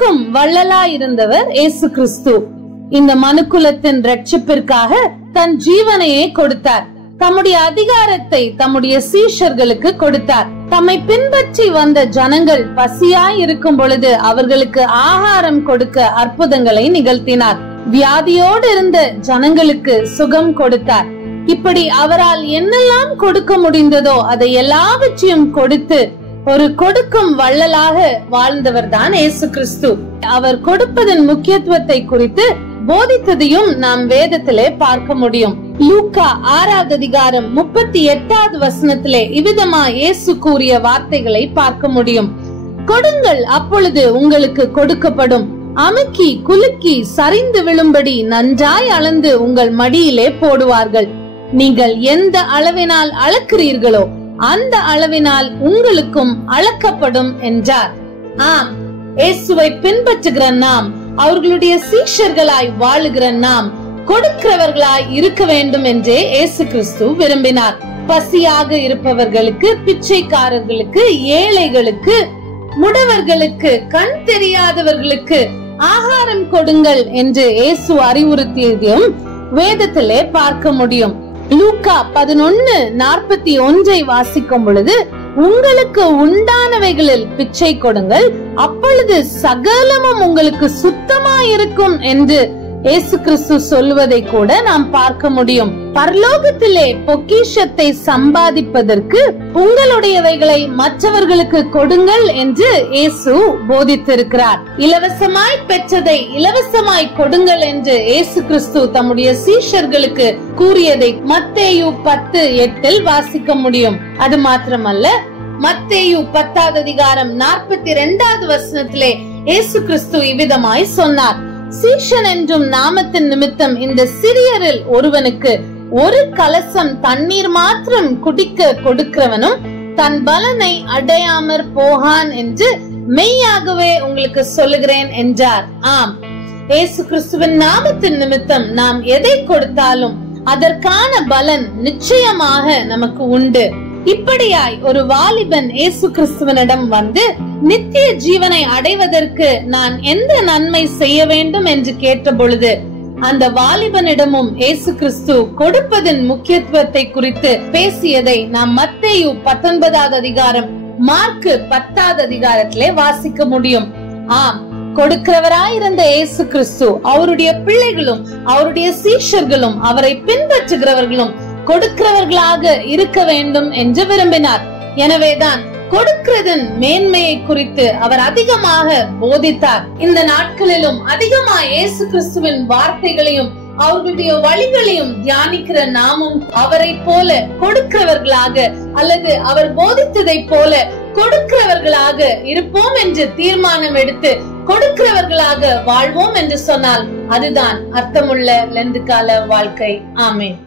கொடுக்கும் வள்ளலாயிருந்தவர் இயேசு கிறிஸ்து. இந்த மனுக்குலத்தின் ரட்சிப்பிற்காக தன் ஜீவனையே கொடுத்தார். தம்முடைய அதிகாரத்தை தம்முடைய சீஷர்களுக்கு கொடுத்தார். தம்மை பின்பற்றி வந்த ஜனங்கள் பசியாய் இருக்கும் பொழுது அவர்களுக்கு ஆகாரம் கொடுக்க அற்புதங்களை நிகழ்த்தினார். வியாதியோடு இருந்த ஜனங்களுக்கு சுகம் கொடுத்தார். இப்படி அவரால் என்னெல்லாம் கொடுக்க முடிந்ததோ அதை எல்லாவற்றையும் கொடுத்து ஒரு கொடுக்கும் வள்ளலாக வாழ்ந்தவர் தான் இயேசு கிறிஸ்து. அவர் கொடுப்பதன் முக்கியத்துவத்தை குறித்து போதித்ததையும் நாம் வேதத்திலே பார்க்க முடியும். லூக்கா 6வது அதிகாரம் 38வது வசனத்திலே இவ்விதமா இயேசு கூறிய வார்த்தைகளை பார்க்க முடியும். கொடுங்கள், அப்பொழுது உங்களுக்கு கொடுக்கப்படும். அமுக்கி குலுக்கி சரிந்து விழும்படி நன்றாய் அளந்து உங்கள் மடியிலே போடுவார்கள். நீங்கள் எந்த அளவினால் அளக்கிறீர்களோ அந்த அளவினால் உங்களுக்கும் அளக்கப்படும் என்றார். ஆம், இயேசுவை பின்பற்றுகிற நாம், அவர்களுடைய சீஷர்களாய் வாழுகிற நாம் கொடுக்கிறவர்களாய் இருக்க வேண்டும் என்றே இயேசு கிறிஸ்து விரும்பினார். பசியாக இருப்பவர்களுக்கு, பிச்சைக்காரர்களுக்கு, ஏழைகளுக்கு, முடவர்களுக்கு, கண் தெரியாதவர்களுக்கு ஆகாரம் கொடுங்கள் என்று இயேசு அறிவுறுத்தியதையும் வேதத்திலே பார்க்க முடியும். லூக்கா 11:41 வாசிக்கும் பொழுது, உங்களுக்கு உண்டானவைகளில் பிச்சை கொடுங்கள், அப்பொழுது சகலமும் உங்களுக்கு சுத்தமாயிருக்கும் என்று இயேசு கிறிஸ்து சொல்வதை கூட நாம் பார்க்க முடியும். பரலோகத்திலே பொக்கிஷத்தை சம்பாதிப்பதற்கு உங்களுடையவைகளை மற்றவர்களுக்கு கொடுங்கள் என்று இயேசு போதித்திருக்கிறார். இலவசமாய் பெற்றதை இலவசமாய் கொடுங்கள் என்று இயேசு கிறிஸ்து தம்முடைய சீஷர்களுக்கு கூறியதை மத்தேயு 10:8 வாசிக்க முடியும். அது மாத்திரமல்ல, மத்தேயு 10வது அதிகாரம் 42வது வசனத்திலே இயேசு கிறிஸ்து இவ்விதமாய் சொன்னார்: சீஷன் என்றும் நாமத்தின் நிமித்தம் இந்த சிறியரில் ஒருவனுக்கு ஒரு கலசம் தண்ணீர் மாத்திரம் குடிக்க கொடுக்கிறவனும் தன் பலனை அடையாமற் போகான் என்று மெய்யாகவே உங்களுக்கு சொல்லுகிறேன் என்றார். ஆம், இயேசு கிறிஸ்துவின் நாமத்தின் நிமித்தம் நாம் எதை கொடுத்தாலும் அதற்கான பலன் நிச்சயமாக நமக்கு உண்டு. இப்படியாய் ஒரு வாலிபன் இயேசு கிறிஸ்துவனிடம் வந்து நித்திய ஜீவனை அடைவதற்கு நான் எந்த நன்மை செய்ய வேண்டும் என்று கேட்ட பொழுது, அந்த வாலிபனிடமும் இயேசு கிறிஸ்து கொடுப்பதன் முக்கியத்துவத்தை குறித்து பேசியதை நாம் மத்தேயு 19வது அதிகாரம், மார்க்கு 10வது அதிகாரத்திலே வாசிக்க முடியும். ஆம், கொடுக்கிறவராயிருந்த இயேசு கிறிஸ்து அவருடைய பிள்ளைகளும் அவருடைய சீஷர்களும் அவரை பின்பற்றுகிறவர்களும் கொடுக்கிறவர்களாக இருக்க வேண்டும் என்று விரும்பினார். எனவேதான் கொடுக்கிறதன் மேன்மையை குறித்து அவர் அதிகமாக போதித்தார். இந்த நாட்களிலும் அதிகமாக இயேசு கிறிஸ்துவின் வார்த்தைகளையும் அவர்களுடைய வழிகளையும் தியானிக்கிற நாமும் அவரை போல கொடுக்கிறவர்களாக அல்லது அவர் போதித்ததை போல கொடுக்கிறவர்களாக இருப்போம் என்று தீர்மானம் எடுத்து கொடுக்கிறவர்களாக வாழ்வோம் என்று சொன்னால் அதுதான் அர்த்தமுள்ள லெந்து கால வாழ்க்கை. ஆமென்.